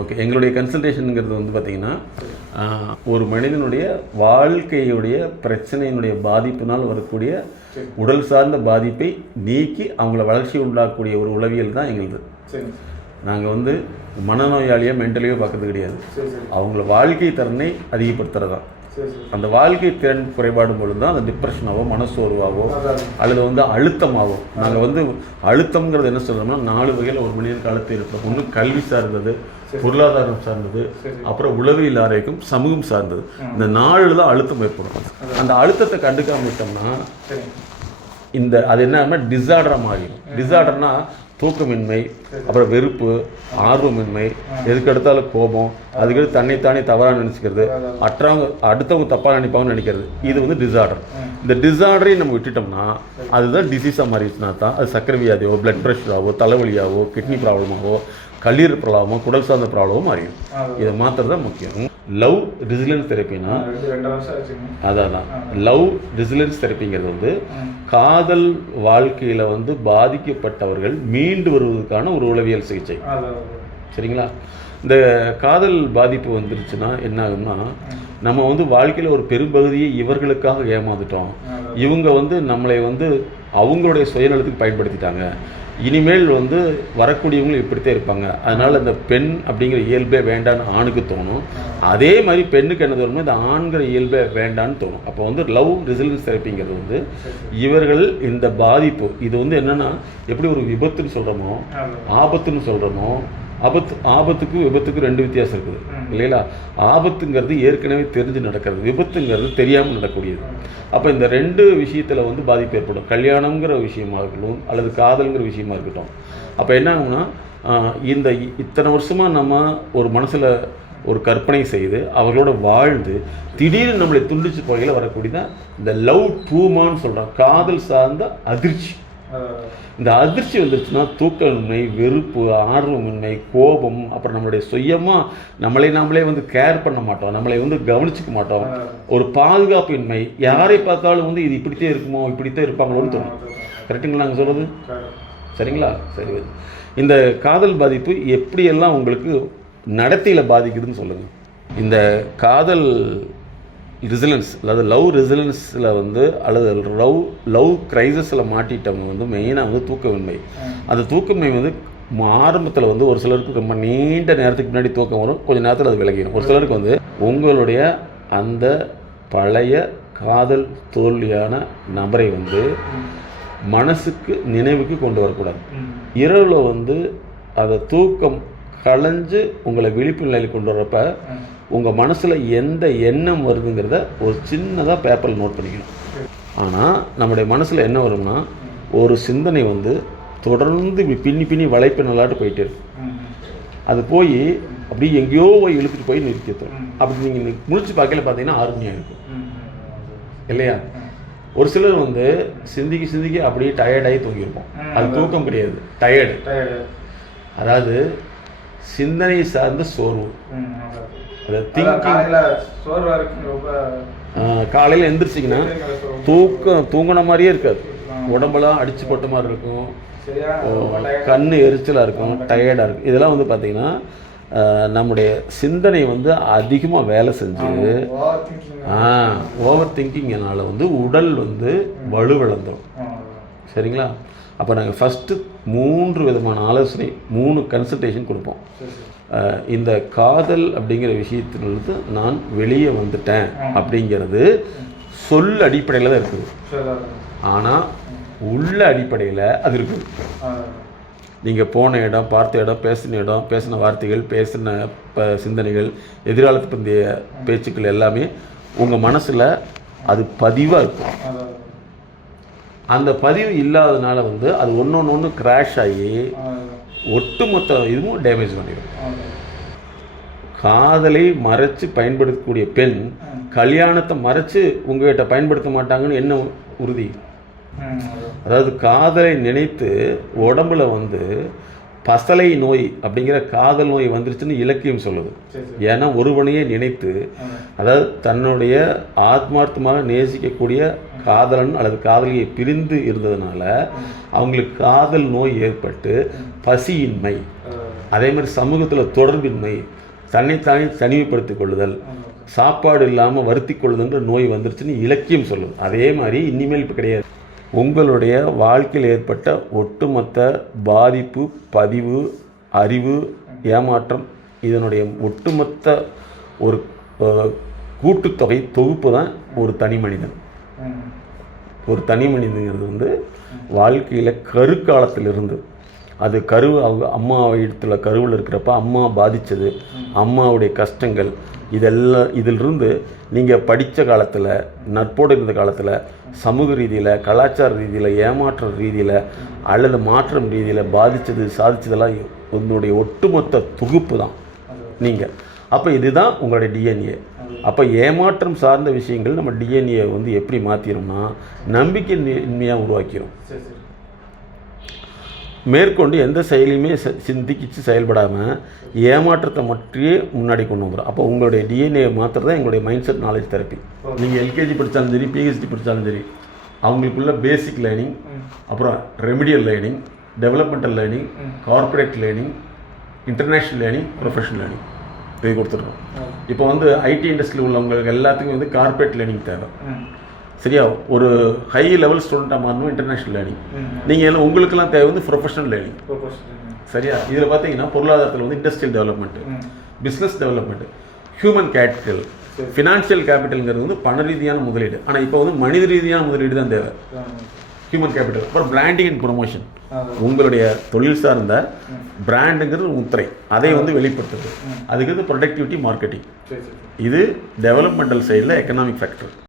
Okay, எங்களுடைய கன்சல்டேஷனுங்கிறது வந்து பார்த்திங்கன்னா ஒரு மனிதனுடைய வாழ்க்கையுடைய பிரச்சனையினுடைய பாதிப்பினால் வரக்கூடிய உடல் சார்ந்த பாதிப்பை நீக்கி அவங்கள வளர்ச்சி உண்டாக்கக்கூடிய ஒரு உளவியல் தான் எங்களுது. நாங்கள் வந்து மனநோயாளியோ மென்டலியோ பார்க்கறது கிடையாது. அவங்கள வாழ்க்கை திறனை அதிகப்படுத்துறது தான். அந்த வாழ்க்கை திறன் குறைபாடும் பொழுது தான் அந்த டிப்ரெஷனாவோ மனசோர்வாவோ அல்லது வந்து அழுத்தமாகவோ. நாங்கள் வந்து அழுத்தம்ங்கிறது என்ன சொல்கிறோம்னா 4 வகையில் ஒரு மனிதனுக்கு அழுத்தம் இருக்கும். ஒன்று கல்வி சார்ந்தது, பொருளாதாரம் சார்ந்தது, அப்புறம் உளவியல் ஆரோக்கியம், சமூகம் சார்ந்தது. இந்த 4 தான் அழுத்தம் ஏற்படும். அந்த அழுத்தத்தை கண்டுக்காம விட்டோம்னா அது என்ன டிஸார்டராக மாறிடும். டிஸார்டர்னா தூக்கமின்மை, அப்புறம் வெறுப்பு, ஆர்வமின்மை, எதுக்கெடுத்தாலும் கோபம், அதுக்கடுத்து தன்னைத்தானே தவறாக நினச்சிக்கிறது, அடுத்தவங்க தப்பாக நினைப்பாங்கன்னு நினைக்கிறது. இது வந்து டிஸார்டர். இந்த டிஸார்டரையும் நம்ம விட்டுட்டோம்னா அதுதான் டிசீஸாக மாறிடுச்சுனா தான் அது சர்க்கரை வியாதியோ, பிளட் ப்ரெஷராகவோ, தலைவலியாவோ, கிட்னி ப்ராப்ளமாகவோ, கல்லீரல் ப்ராப்ளமோ, குடல் சார்ந்த ப்ராப்ளமோ மாறிடும். இதை மாற்றுறது தான் முக்கியம். லவ் ரெசிலியன்ஸ் தெரப்பினா அதான் லவ் ரெசிலியன்ஸ் தெரப்பிங்கிறது வந்து காதல் வாழ்க்கையில் வந்து பாதிக்கப்பட்டவர்கள் மீண்டு வருவதற்கான ஒரு உளவியல் சிகிச்சை. சரிங்களா? இந்த காதல் பாதிப்பு வந்துருச்சுன்னா என்ன ஆகும்னா, நம்ம வந்து வாழ்க்கையில் ஒரு பெரும்பகுதியை இவர்களுக்காக ஏமாந்துட்டோம், இவங்க வந்து நம்மளை வந்து அவங்களுடைய சுயநலத்துக்கு பயன்படுத்திட்டாங்க, இனிமேல் வந்து வரக்கூடியவங்களும் இப்படித்தான் இருப்பாங்க, அதனால் இந்த பெண் அப்படிங்கிற இயல்பே வேண்டான்னு ஆணுக்கு தோணும். அதே மாதிரி பெண்ணுக்கு என்ன தோணுமோ இந்த ஆண்கிற இயல்பே வேண்டான்னு தோணும். அப்போ வந்து லவ் ரெசிலியன்ஸ் தெரப்பிங்கிறது வந்து இவர்கள் இந்த பாதிப்பு இது வந்து என்னென்னா எப்படி ஒரு விபத்துன்னு சொல்கிறோமோ, ஆபத்துன்னு சொல்கிறோமோ, ஆபத்துக்கு விபத்துக்கு 2 வித்தியாசம் இருக்குது இல்லைங்களா? ஆபத்துங்கிறது ஏற்கனவே தெரிஞ்சு நடக்கிறது, விபத்துங்கிறது தெரியாமல் நடக்கூடியது. அப்போ இந்த 2 விஷயத்தில் வந்து பாதிப்பு ஏற்படும். கல்யாணங்கிற விஷயமா இருக்கட்டும் அல்லது காதல்ங்கிற விஷயமா இருக்கட்டும். அப்போ என்ன ஆகும்னா, இத்தனை வருஷமாக நம்ம ஒரு மனசில் ஒரு கற்பனை செய்து அவர்களோட வாழ்ந்து திடீர்னு நம்மளை துண்டிச்சு போகையில் வரக்கூடியதான் இந்த லவ் ட்ரூமான்னு சொல்கிறோம். காதல் சார்ந்த அதிர்ச்சி. இந்த அதிர்ச்சி வந்துருச்சுன்னா தூக்கமின்மை, வெறுப்பு, ஆர்வமின்மை, கோபம், அப்புறம் நம்மளுடைய சுயமாக நாமளே வந்து கேர் பண்ண மாட்டோம், நம்மளை வந்து கவனிச்சிக்க மாட்டோம், ஒரு பாதுகாப்பின்மை, யாரை பார்த்தாலும் வந்து இது இப்படித்தான் இருக்குமோ இப்படித்தான் இருப்பாங்களோன்னு தோணும். கரெக்டுங்களா நாங்கள் சொல்கிறது? சரிங்களா? சரி. இந்த காதல் பாதிப்பு எப்படியெல்லாம் உங்களுக்கு நடத்தையில் பாதிக்குதுன்னு சொல்லுங்கள். இந்த காதல் ரெசிலன்ஸ் அதாவது லவ் ரெசிலன்ஸில் வந்து அல்லது லவ் கிரைசஸில் மாட்டிட்டவங்க வந்து மெயினாக வந்து தூக்கமின்மை. அந்த தூக்கமின்மை வந்து ஆரம்பத்தில் வந்து ஒரு சிலருக்கு ரொம்ப நீண்ட நேரத்துக்கு முன்னாடி தூக்கம் வரும், கொஞ்சம் நேரத்தில் அது விலகிடும். ஒரு சிலருக்கு வந்து உங்களுடைய அந்த பழைய காதல் தோல்வியான நபரை வந்து மனசுக்கு நினைவுக்கு கொண்டு வரக்கூடாது. இரவில் வந்து அதை தூக்கம் களைஞ்சு உங்களை விழிப்பு நிலையில் கொண்டு வர்றப்ப உங்கள் மனசில் எந்த எண்ணம் வருதுங்கிறத ஒரு சின்னதாக பேப்பரில் நோட் பண்ணிக்கணும். ஆனால் நம்முடைய மனசில் என்ன வரும்னா, ஒரு சிந்தனை வந்து தொடர்ந்து பின்னி வளைப்பு நல்லாட்டு போயிட்டே இருக்கும். அது போய் அப்படியே எங்கேயோ போய் இழுத்துட்டு போய் நிறுத்திட்டோம். அப்படி நீங்கள் முடிச்சு பார்க்கல பார்த்தீங்கன்னா 6 மணி ஆகிருக்கும் இல்லையா? ஒரு சிலர் வந்து சிந்திக்க அப்படியே டயர்டாகி தூங்கியிருப்போம். அது தூக்கம் கிடையாது, டயர்டு. அதாவது சிந்தனை சார்ந்த சோர்வு. காலையில் எந்திரிச்சிங்கன்னா தூங்கின மாதிரியே இருக்காது, உடம்பெல்லாம் அடிச்சு போட்ட மாதிரி இருக்கும், கண்ணு எரிச்சலாக இருக்கும், டயர்டாக இருக்கும். இதெல்லாம் வந்து பார்த்திங்கன்னா நம்முடைய சிந்தனை வந்து அதிகமாக வேலை செஞ்சு ஓவர் திங்கிங்னால வந்து உடல் வந்து வலுவிழந்துடும். சரிங்களா? அப்போ நாங்கள் ஃபஸ்ட்டு 3 விதமான ஆலோசனை, 3 கன்சல்டேஷன் கொடுப்போம். இந்த காதல் அப்படிங்கிற விஷயத்திலிருந்து நான் வெளியே வந்துட்டேன் அப்படிங்கிறது சொல் அடிப்படையில் தான் இருக்குது, ஆனால் உள்ள அடிப்படையில் அது இருக்குது. நீங்கள் போன இடம், பார்த்த இடம், பேசின இடம், பேசின வார்த்தைகள், பேசின சிந்தனைகள், எதிர்காலத்து பற்றிய பேச்சுக்கள் எல்லாமே உங்கள் மனசில் அது பதிவாக இருக்கும். அந்த பதிவு இல்லாதனால வந்து அது ஒன்று கிராஷ் ஆகி ஒட்டுமொத்த இதுவும் டேமேஜ் பண்ணிடும். காதலை மறைச்சு பயன்படுத்தக்கூடிய பெண் கல்யாணத்தை மறைச்சு உங்ககிட்ட பயன்படுத்த மாட்டாங்கன்னு என்ன உறுதி? அதாவது காதலை நினைத்து உடம்புல வந்து பசலை நோய் அப்படிங்கிற காதல் நோய் வந்துருச்சுன்னு இலக்கியம் சொல்லுது. ஏன்னா ஒருவனையே நினைத்து, அதாவது தன்னுடைய ஆத்மார்த்தமாக நேசிக்கக்கூடிய காதலன் அல்லது காதலியை பிரிந்து இருந்ததுனால அவங்களுக்கு காதல் நோய் ஏற்பட்டு பசியின்மை, அதே மாதிரி சமூகத்தில் தொடர்பின்மை, தன்னைத்தானே தனிமைப்படுத்திக் கொள்ளுதல், சாப்பாடு இல்லாமல் வருத்தி கொள்ளுதுன்ற நோய் வந்துருச்சுன்னு இலக்கியம் சொல்லுது. அதே மாதிரி இனிமேல் இப்போ கிடையாது. உங்களுடைய வாழ்க்கையில் ஏற்பட்ட ஒட்டுமொத்த பாதிப்பு, பதிவு, அறிவு, ஏமாற்றம், இதனுடைய ஒட்டுமொத்த ஒரு கூட்டுத்தொகை தொகுப்பு தான் ஒரு தனி மனிதன். ஒரு தனி மனிதங்கிறது வந்து வாழ்க்கையில் கருக்காலத்திலிருந்து, அது அவங்க அம்மா இடத்துல கருவில் இருக்கிறப்ப அம்மா பாதித்தது, அம்மாவுடைய கஷ்டங்கள், இதிலிருந்து நீங்கள் படித்த காலத்தில், நட்போடு இருந்த காலத்தில், சமூக ரீதியில், கலாச்சார ரீதியில், ஏமாற்ற ரீதியில் அல்லது மாற்றம் ரீதியில் பாதித்தது, சாதித்ததெல்லாம் உங்களுடைய ஒட்டுமொத்த தொகுப்பு தான் நீங்கள். அப்போ இதுதான் உங்களுடைய டிஎன்ஏ. அப்போ ஏமாற்றம் சார்ந்த விஷயங்கள் நம்ம டிஎன்ஏ வந்து எப்படி மாற்றிடும்னா நம்பிக்கையின்மையாக உருவாக்கிடும். மேற்கொண்டு எந்த செயலையுமே சிந்திக்கிச்சு செயல்படாமல் ஏமாற்றத்தை மட்டுமே முன்னாடி கொண்டு வந்துடும். அப்போ உங்களுடைய டிஎன்ஏ மாற்றுறது தான் எங்களுடைய மைண்ட் செட் நாலேஜ் தெரப்பி. நீங்கள் எல்கேஜி படித்தாலும் சரி, பிஹெச்டி படித்தாலும் சரி, அவங்களுக்குள்ள பேசிக் லேர்னிங், அப்புறம் remedial learning, developmental learning, corporate learning, international learning, professional learning இது கொடுத்துருக்கோம். இப்போ வந்து ஐடி இண்டஸ்ட்ரியில் உள்ளவங்களுக்கு எல்லாத்துக்கும் வந்து கார்ப்பரேட் லேர்னிங் தேவை. சரியா? ஒரு ஹை லெவல் ஸ்டூடெண்ட்டாக மாறணும் இன்டர்நேஷ்னல் லேர்னிங். நீங்கள் எல்லாம் உங்களுக்கெல்லாம் தேவை வந்து ப்ரொஃபஷனல் லேர்னிங். சரியா? இதில் பார்த்தீங்கன்னா பொருளாதாரத்தில் வந்து industrial development, business development, human capital, financial கேபிட்டலுங்கிறது வந்து பண ரீதியான முதலீடு. ஆனால் இப்போ வந்து மனித ரீதியான முதலீடு தான் தேவை, ஹியூமன் கேபிட்டல். அப்புறம் பிராண்டிங் அண்ட் ப்ரொமோஷன், உங்களுடைய தொழில் சார்ந்த பிராண்டுங்கிறது முத்திரை, அதை வந்து வெளிப்படுத்துறது. அதுக்கு வந்து ப்ரொடக்டிவிட்டி, மார்க்கெட்டிங். இது டெவலப்மெண்டல் சைடில் எக்கனாமிக் ஃபேக்டர்.